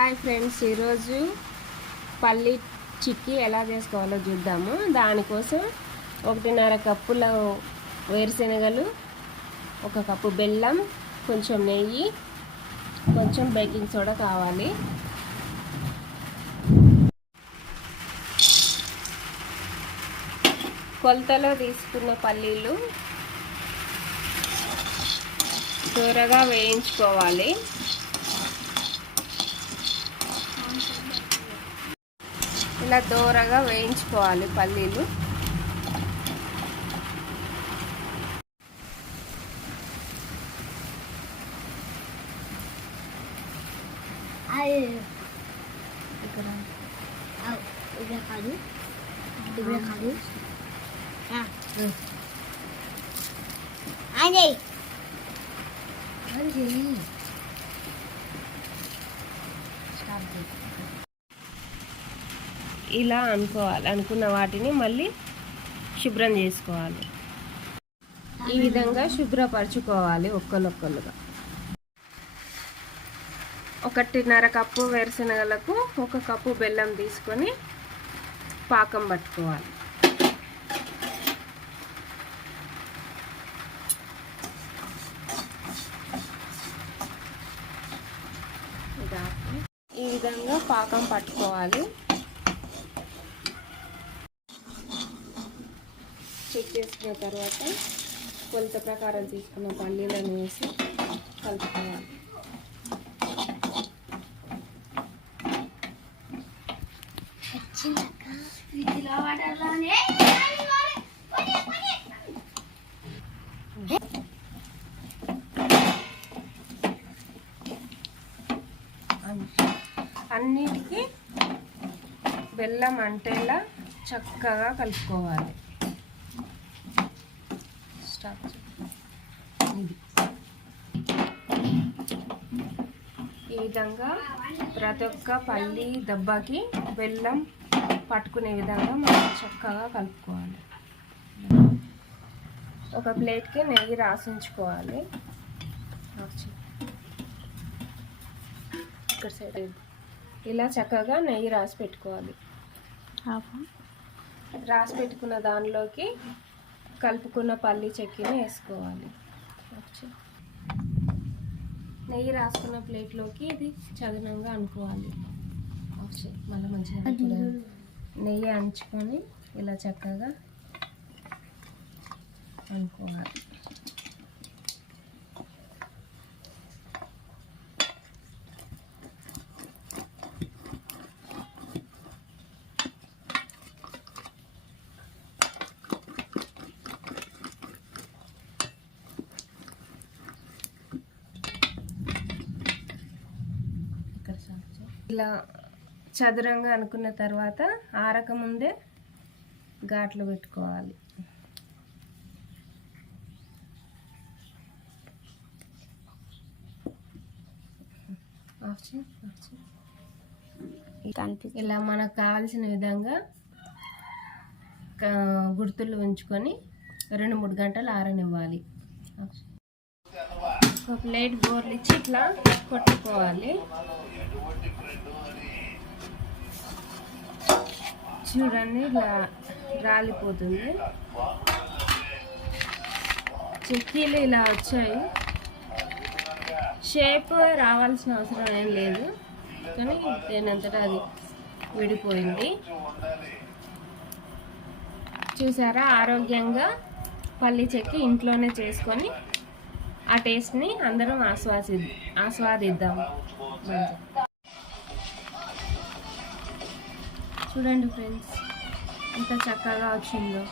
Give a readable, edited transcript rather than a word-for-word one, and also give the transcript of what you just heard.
Hi friends, ఈరోజు పల్లి చిక్కీ ఎలా చేసుకోవాలో చూద్దాము. దానికోసం 1.5 కప్పుల వేరుశనగలు, 1 కప్పు బెల్లం, కొంచెం నెయ్యి, కొంచెం బేకింగ్ సోడా కావాలి. కొలతలో తీసుకున్న పల్లీలు త్వరగా వేయించుకోవాలి. ఇలా దూరగా వేయించుకోవాలి పల్లీలు. ఇలా అనుకున్న వాటిని మళ్ళీ శుభ్రం చేసుకోవాలి. ఈ విధంగా శుభ్రపరచుకోవాలి ఒక్కలొక్కలుగా. 1.5 కప్పు వేరుశనగలకు 1 కప్పు బెల్లం తీసుకొని పాకం పట్టుకోవాలి. ఈ విధంగా పాకం పట్టుకోవాలి. చెక్ చేసుకున్న తర్వాత కొలత ప్రకారం తీసుకున్న పల్లీలను వేసి కలుపుకోవాలి. అన్నిటికీ బెల్లం అంటేలా చక్కగా కలుపుకోవాలి. ఈ విధంగా ప్రతి ఒక్క పల్లి దెబ్బకి బెల్లం పట్టుకునే విధంగా మనం చక్కగా కలుపుకోవాలి. ఒక ప్లేట్కి నెయ్యి రాసించుకోవాలి. ఇక్కడ సైడ్ ఇలా చక్కగా నెయ్యి రాసి పెట్టుకోవాలి. రాసి పెట్టుకున్న దానిలోకి కలుపుకున్న పల్లి చెక్కీని వేసుకోవాలి. నెయ్యి రాసుకున్న ప్లేట్లోకి ఇది చదనంగా అనుకోవాలి. మళ్ళీ మంచిగా నెయ్యి అంచుకొని ఇలా చక్కగా అనుకోవాలి. ఇలా చదురంగా అనుకున్న తర్వాత ఆరక ముందే ఘాట్లు పెట్టుకోవాలి. ఇలా మనకు కావాల్సిన విధంగా గుర్తులు ఉంచుకొని 2-3 గంటలు ఆరనివ్వాలి. ఒక ప్లేట్ బోర్లు ఇచ్చి ఇట్లా కొట్టుకోవాలి. చూడండి, ఇలా రాలిపోతుంది. చెక్కీలు ఇలా వచ్చాయి. షేప్ రావాల్సిన అవసరం ఏం లేదు, కానీ దేనంతటా అది విడిపోయింది. చూసారా, ఆరోగ్యంగా పల్లి చెక్కి ఇంట్లోనే చేసుకొని ఆ టేస్ట్ని అందరం ఆస్వాదిద్దాం. చూడండి ఫ్రెండ్స్, ఎంత చక్కగా వచ్చిందో.